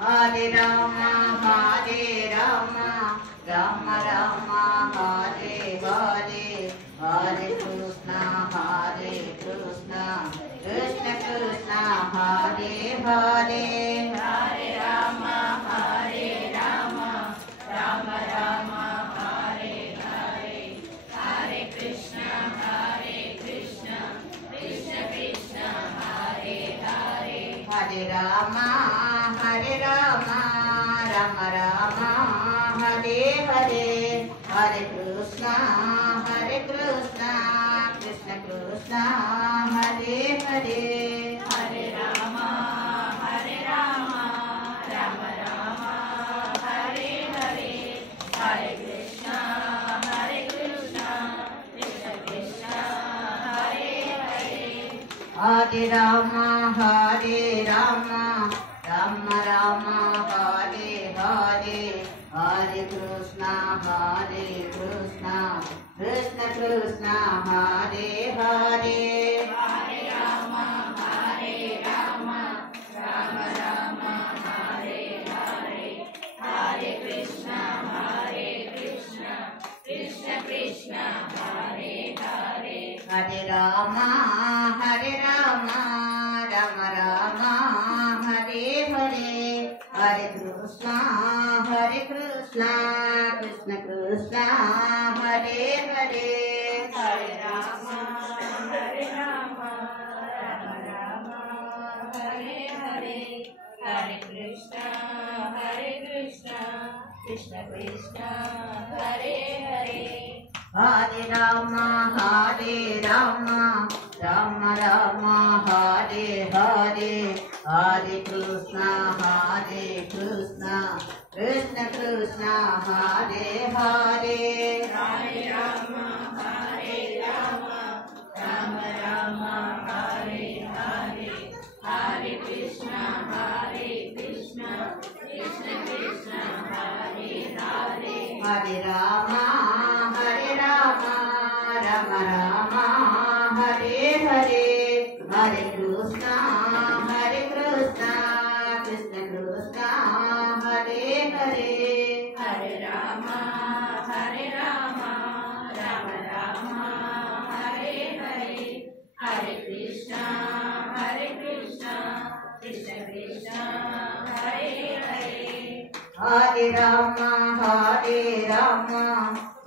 Hare Rama, Rama Rama, Hare Hare, Hare Krishna, Krishna Krishna, Hare Hare, Hare Rama, Rama Rama, Hare Hare, Hare Krishna, Krishna Krishna, Hare Hare, Hare Rama, Rama Rama, Hare Hare, Hare Krishna, Krishna Krishna, Hare Hare, Hare Rama, Rama Rama, Hare Hare, Hare Krishna, Krishna Krishna, Hare Hare, Hare Rama, Rama Rama, Hare Hare, Hare Krishna, Krishna Krishna, Hare Hare, Hare Rama, Rama Rama, Hare Hare, Hare Krishna, Krishna Krishna, Hare Hare, Hare Rama, Rama Rama, Hare Hare, Hare Krishna, Krishna Krishna, Hare Hare, Hare Rama, Rama Rama, Hare Hare, Hare Krishna, Krishna Krishna, Hare Hare, Hare Rama, Rama Rama, Hare Hare, Hare Krishna, Krishna Krishna, Hare Hare, Hare Rama, Rama Rama, Hare Hare, Hare Krishna, Krishna Krishna, Hare Hare, Hare Rama, Rama Rama, Hare Hare, Hare Krishna, Krishna Krishna, Hare Hare, Hare Rama, Rama Rama, Hare Hare, Hare Krishna, Krishna Krishna, Hare Hare, Hare Rama, Rama Rama, Hare Hare, Hare Krishna, Krishna Krishna, Hare Hare, Hare Rama,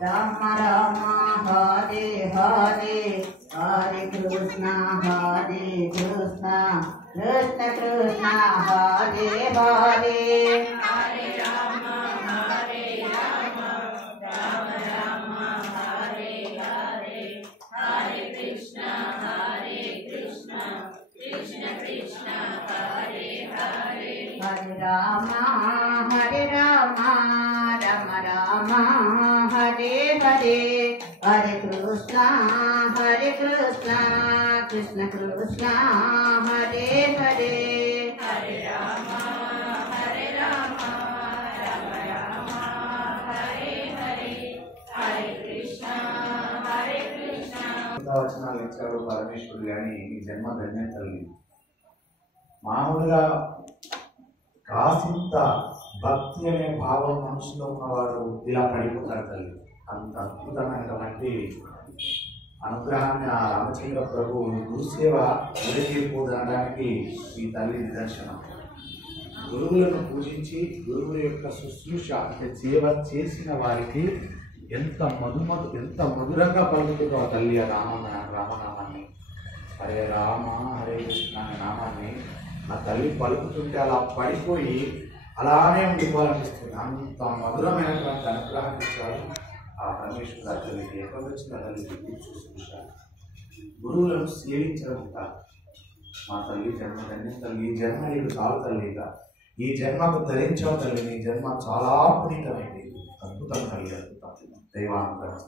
Rama Rama, Hare Hare, Hare Krishna, Krishna Krishna, Hare Hare, Hare Rama, Rama Rama, Hare Hare, Hare Krishna, Krishna Krishna, Hare Hare, Hare Rama, Rama Rama, Hare Hare, Hare Krishna, వచనాలు ఇచ్చాడు పరమేశ్వరుడు. కానీ ఈ జన్మ ధన్య తల్లి. మామూలుగా కాసింత భక్తి అనే భావం మనసులో ఉన్నవాడు ఇలా పడిపోతాడు తల్లి. అంత అద్భుతమైనటువంటి అనుగ్రహాన్ని ఆ రామచంద్ర ప్రభు గురుసేవ ఉదయపోదనడానికి ఈ తల్లి నిదర్శనం. గురువులను పూజించి గురువుల యొక్క శుశ్రూష అంటే సేవ చేసిన వారికి ఎంత మధురంగా పలుకుతుందో ఆ తల్లి ఆ రామనామాన్ని, హరే రామ హరే కృష్ణ అనే నామాన్ని ఆ తల్లి పలుకుతుంటే అలా పడిపోయి అలానే ఉండిపోవాలనిపిస్తుంది. అంత మధురమైనటువంటి అనుగ్రహం ఇచ్చారు ఆ పరమేశ్వర తల్లికి. ఎక్కడి వచ్చిన తల్లికి శుశ్రూష, గురువులను సేవించడం ఉంటారు. మా తల్లి జన్మ ధన్య తల్లి. ఈ జన్మ నీకు చాలు తల్లిగా, ఈ జన్మకు ధరించావు తల్లి. నీ జన్మ చాలా పునీతమైంది. అద్భుతం తల్లి, అద్భుతం దైవానుగ్రహం.